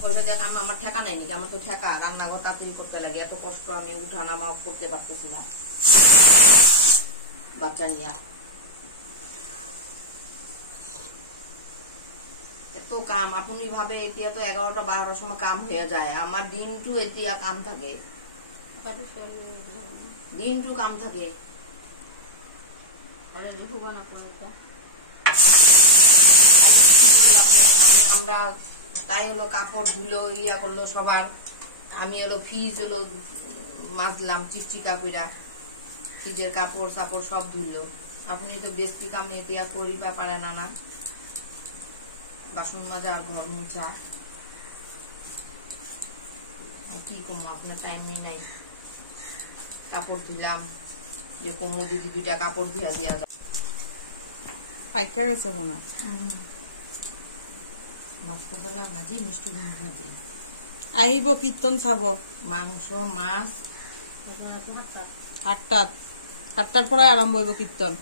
পয়সা দেন আমার ঠেকা নাই নাকি? আমার তো ঠেকা, রান্নাঘর তাড়াতাড়ি করতে লাগে, এত কষ্ট আমি উঠা নামা করতে পারতেছি না বাচ্চা নিয়ে। এত কাম আপনি ভাবে এতিয়া তো 11টা 12টার সময় কাম হয়ে যায়, আমার দিনটু এতিয়া কাম থাকে, দিনটু কাম থাকে। আমরা তাই হলো কাপড় ধুলো ইয়া করলো সবার, আমি হলো ফ্রিজ হলো মাজলাম চিকচিকা কইরা, ফ্রিজের কাপড় চাপড় সব ধুলো। আপনি তো বেশি কাম এতিয়া করিবা পারে না, না বাসন মাজা আর ঘর মুছা, কি করবো আপনার টাইম নাই। কাপড় ধুলাম, যে কমু যদি 2টা কাপড় ধুয়া দিয়া যায়। আহিব কীর্তন চাব, মাংস মাছ 8টার পরে আরম্ভ হইব কীর্তন।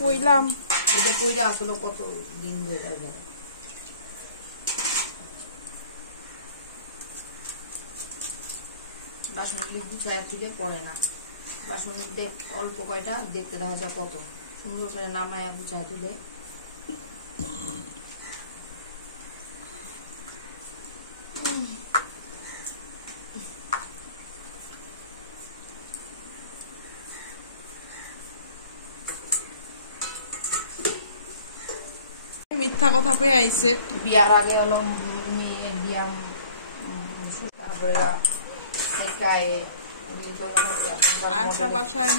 কইলাম এটা কইরা আসলে কত দিন হয়ে যাবে। বাসনগুলি গুছায় তুলে পড়ে না, বাসন অল্প কয়টা দেখতে দেখা যায় কত সুন্দর করে নামায় গুছায় তুলে। মিথ্যা কথা কয়ে আইছে, বিয়ার আগে হলো মেয়ে বিয়া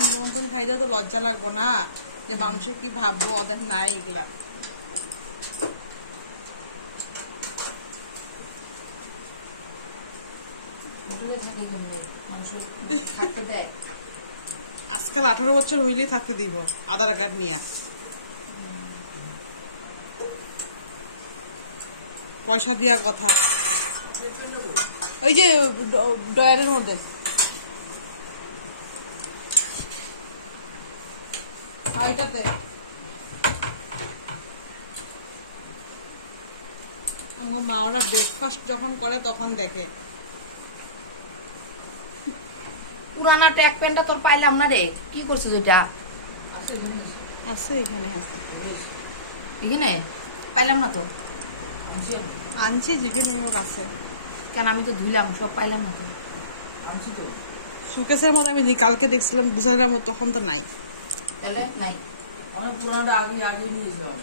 নিমন্ত্রণ খাইলে তো লজ্জা লাগবো না, যে মাংস কি ভাববো, ওদের নাই এগুলা। আজকাল 18 বছর হইলেই থাকতে দিব আধার কার্ড নিয়ে, পয়সা দেওয়ার কথা। ওই যে ডয়ারের মধ্যে ওইটাতে মা ওরা ব্রেকফাস্ট যখন করে তখন দেখে। পুরানা ট্যাগ প্যান্টটা তোর পাইলাম না রে, কি করছিস ওইটা? আছে এখানে পাইলাম না তো, আনছি যেখানে আছে। কেন আমি তো ধুইলাম, সব পাইলাম না তো। আনছি তো সুকেশের মধ্যে, আমি কালকে দেখছিলাম বিশালের মতো, তখন তো নাই। তাহলে নাই, অনেক পুরানোটা আগে নিয়েছিলাম।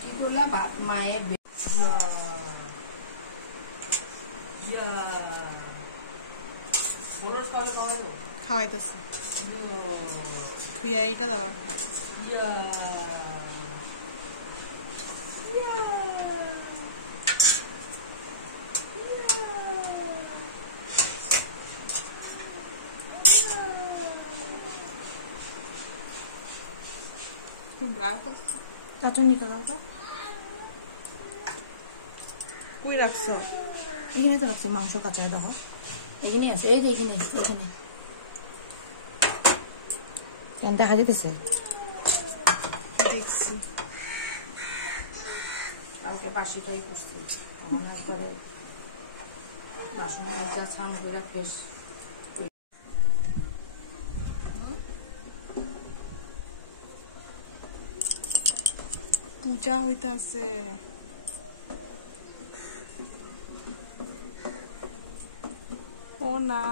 কি করলা মায়ের খাওয়াইতেছে এইটা দাও। চাচনি কাকা কই রাখছো? এখানে তো রাখছি, মাংস কাঁচা দেখো এখানে আছে, এই যে এখানে এখানে কেন দেখা যেতেছে? দেখছি কালকে বাসি খাই করছি, একবারে বাসন যা ছান করে ফ্রেশ। পূজা হইতাছে। ও না,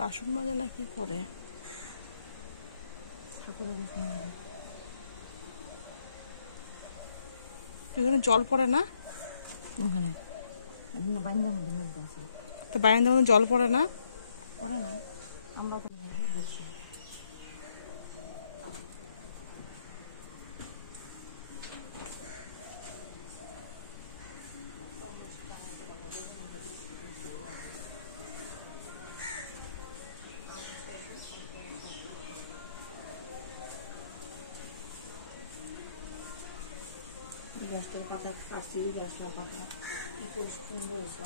বাসন মাজা না কি করে? এখানে জল পড়ে না? ওখানে বাইন্দার মধ্যে আছে, তো বারান্দার মধ্যে জল পড়ে না? আমরা তো বসছি। গাছটার পাতা কাটছি, গাছটার পাতা কি পরিষ্কার হয়েছে।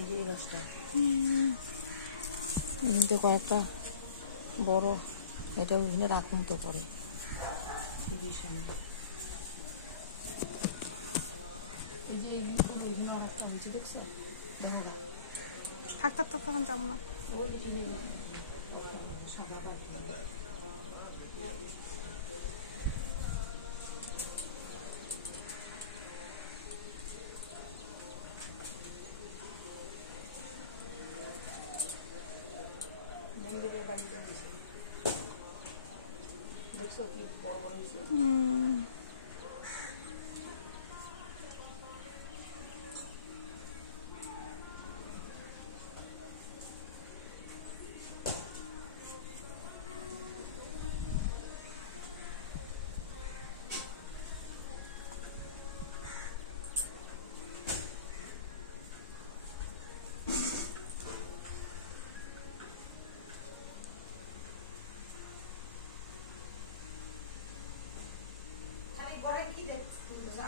এই যে গাছটা এমনিতে কয়েকটা বড়, এটা ওইখানে রাখুন তো পরে। এই যে এইগুলো ওইখানে আর একটা হয়েছে, দেখছো? দেখো গা থাক থাক থাক, তখন যাবো না। ওই যে সাদা পাখি দেখছো কি বড় বড় হয়েছে।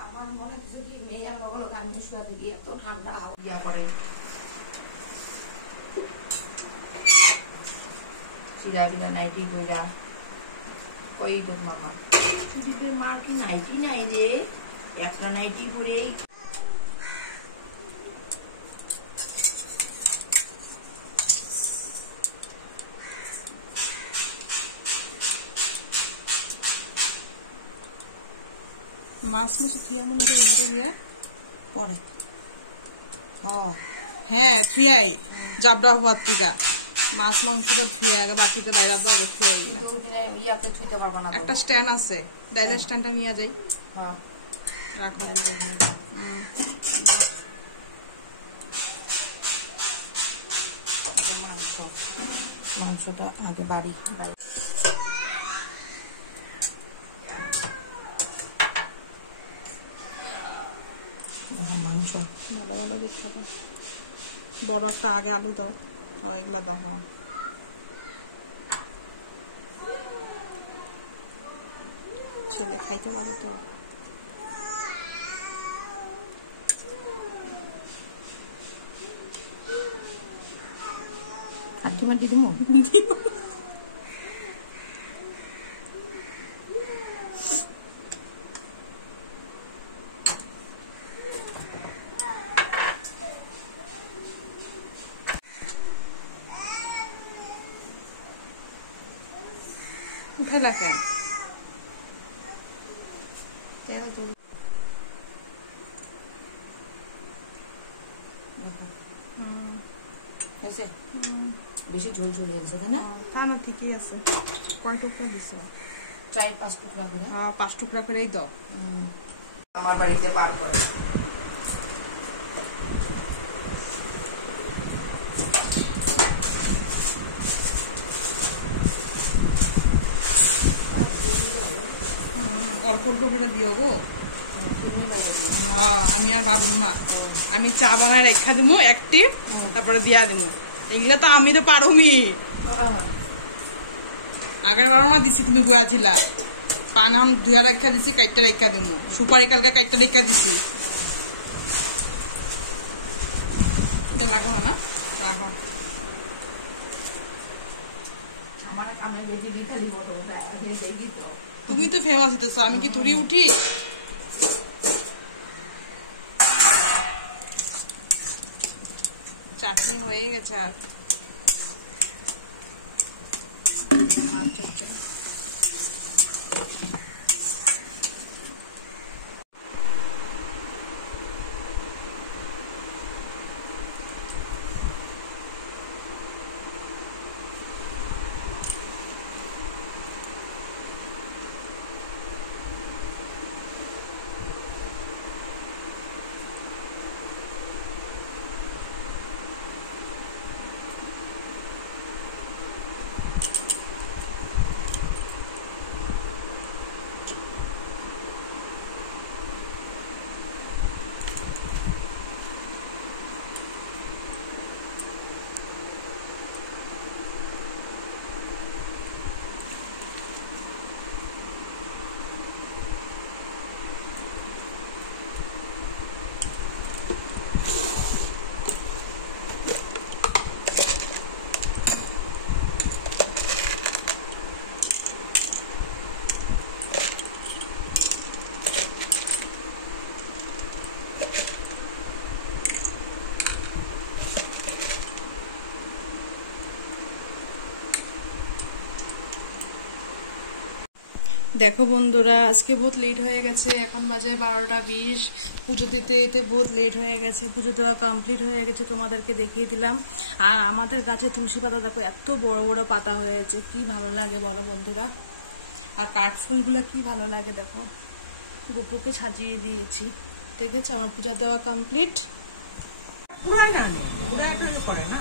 আমার মনে হচ্ছে কি মেয়ে বগল গান শুয়াতে গিয়ে এত ঠান্ডা হাওয়া করে। সিরা বিরা নাইটি কইরা কই তোর মামা ছুটিতে মার কি নাইটি নাই রে, একটা নাইটি পরে মাছ মাসে থিয়া মনে করে পরে। হ্যাঁ থিয়াই জাবড়া হওয়ার টিকা মাছ মাংসটা থিয়া আগে বাটিতে বাইরে দেওয়া থিয়াই। ইয়াতে ছুঁতে পারবা না। একটা স্ট্যান্ড আছে, ডাইলের স্ট্যান্ডটা নিয়ে যাই। হ্যাঁ রাখো। মাংসটা আগে বাড়ি মাংস বড় একটা আগে আলু দাও, এগুলা দাও। ছেলে খাইতে পারো তো। আটি মাটি দিব উঠাইলা কেন? বেশি ঝোল ঝোল হয়েছে তাই না? তা না ঠিকই আছে। কয় টুকরা দিছো? 4-5 টুকরা করে। 5 টুকরা করেই দাও। আমার বাড়িতে পার করে দিও গো। আমি আর ভাববো না, আমি চা বানায় রেখা দিব একটি, তারপরে দিয়া দিব। এগুলা তো আমি তো পারুমি। আগের বার না দিছি, তুমি গোয়া ছিলা। পান আম ধুয়া রেখা দিছি, কাইটটা রেখা দিব। সুপারি কালকে কাইটটা রেখা দিছি। রাখো না, রাখো। আমার কামে বেশি বিখালি বড় দেখি তো। তুমি তো ফেমাস হতেছো, আমি কি তুড়ি উঠি? চাটনি হয়ে গেছে। আর দেখো বন্ধুরা, আজকে বহুত লেট হয়ে গেছে, এখন বাজে 12টা 20। পুজো দিতে দিতে বহুত লেট হয়ে গেছে, পুজো দেওয়া কমপ্লিট হয়ে গেছে, তোমাদেরকে দেখিয়ে দিলাম। আর আমাদের গাছে তুলসী পাতা দেখো এত বড় বড় পাতা হয়েছে, কি ভালো লাগে বলো বন্ধুরা। আর কাঠফুলগুলো কি ভালো লাগে দেখো, গোপুকে সাজিয়ে দিয়েছি। ঠিক আছে, আমার পূজা দেওয়া কমপ্লিট। পুরাই না পুরা একটা করে না